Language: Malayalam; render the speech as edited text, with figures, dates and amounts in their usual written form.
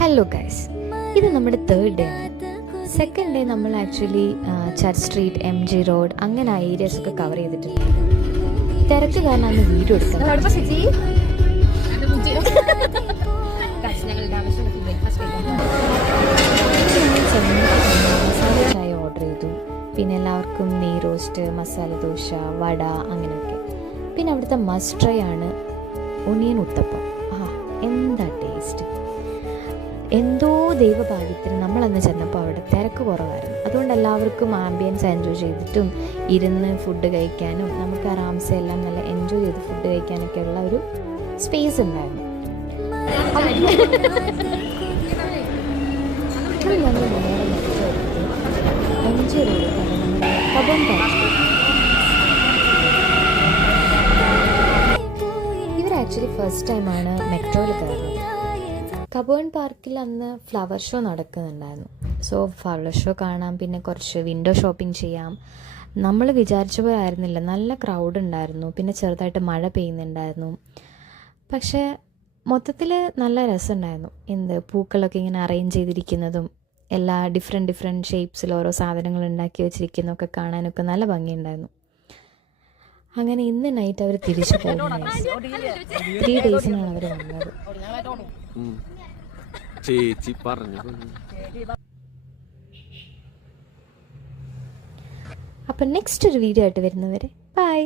ഹലോ ഗൈസ്, ഇത് നമ്മുടെ 3rd ഡേ ആണ്. 2nd ഡേ നമ്മൾ actually church street, MG road അങ്ങനെ ആ ഏരിയാസ് ഒക്കെ കവർ ചെയ്തിട്ടുണ്ട്. തിരക്ക് കാരണം അന്ന് വീഡിയോ എടുക്കുന്നത്. മസാല ചായ ഓർഡർ ചെയ്തു. പിന്നെ എല്ലാവർക്കും നെയ് റോസ്റ്റ്, മസാല ദോശ, വട അങ്ങനെയൊക്കെ. പിന്നെ അവിടുത്തെ മസ്റ്റ് ട്രൈ ആണ് ഒണിയൻ ഉത്തപ്പം. എന്താ ടേസ്റ്റ്! എന്തോ ദൈവഭാഗ്യത്തിന് നമ്മളന്ന് ചെന്നപ്പോൾ അവിടെ തിരക്ക് കുറവായിരുന്നു. അതുകൊണ്ട് എല്ലാവർക്കും ആംബിയൻസ് എൻജോയ് ചെയ്തിട്ടും ഇരുന്ന് ഫുഡ് കഴിക്കാനും നമുക്ക് ആറാംസെ എല്ലാം നല്ല എൻജോയ് ചെയ്ത് ഫുഡ് കഴിക്കാനൊക്കെ ഉള്ള ഒരു സ്പേസ് ഉണ്ടായിരുന്നു. ഞങ്ങൾ നേരെ മെട്രോ എടുത്ത് MG റോഡിൽ കബോൺ പാർക്ക്. ഇവർ ആക്ച്വലി ഫസ്റ്റ് ടൈമാണ് മെട്രോയിൽ കയറുന്നത്. കബോൺ പാർക്കിൽ അന്ന് ഫ്ലവർ ഷോ നടക്കുന്നുണ്ടായിരുന്നു. സോ ഫ്ലവർ ഷോ കാണാം, പിന്നെ കുറച്ച് വിൻഡോ ഷോപ്പിംഗ് ചെയ്യാം. നമ്മൾ വിചാരിച്ച പോലെ ആയിരുന്നില്ല, നല്ല ക്രൗഡ് ഉണ്ടായിരുന്നു. പിന്നെ ചെറുതായിട്ട് മഴ പെയ്യുന്നുണ്ടായിരുന്നു. പക്ഷേ മൊത്തത്തിൽ നല്ല രസമുണ്ടായിരുന്നു. പൂക്കളൊക്കെ ഇങ്ങനെ അറേഞ്ച് ചെയ്തിരിക്കുന്നതും എല്ലാ ഡിഫറെൻറ്റ് ഷേപ്സിൽ ഓരോ സാധനങ്ങൾ ഉണ്ടാക്കി വെച്ചിരിക്കുന്നതൊക്കെ കാണാനൊക്കെ നല്ല ഭംഗിയുണ്ടായിരുന്നു. അങ്ങനെ ഇന്ന് നൈറ്റ് അവർ തിരിച്ചു പോകുന്നത്. 3 ഡേയ്സിനാണ് അവർ വന്നത്. ചേച്ചി പറഞ്ഞു. അപ്പം നെക്സ്റ്റ് ഒരു വീഡിയോ ആയിട്ട് വരുന്നവരെ ബൈ.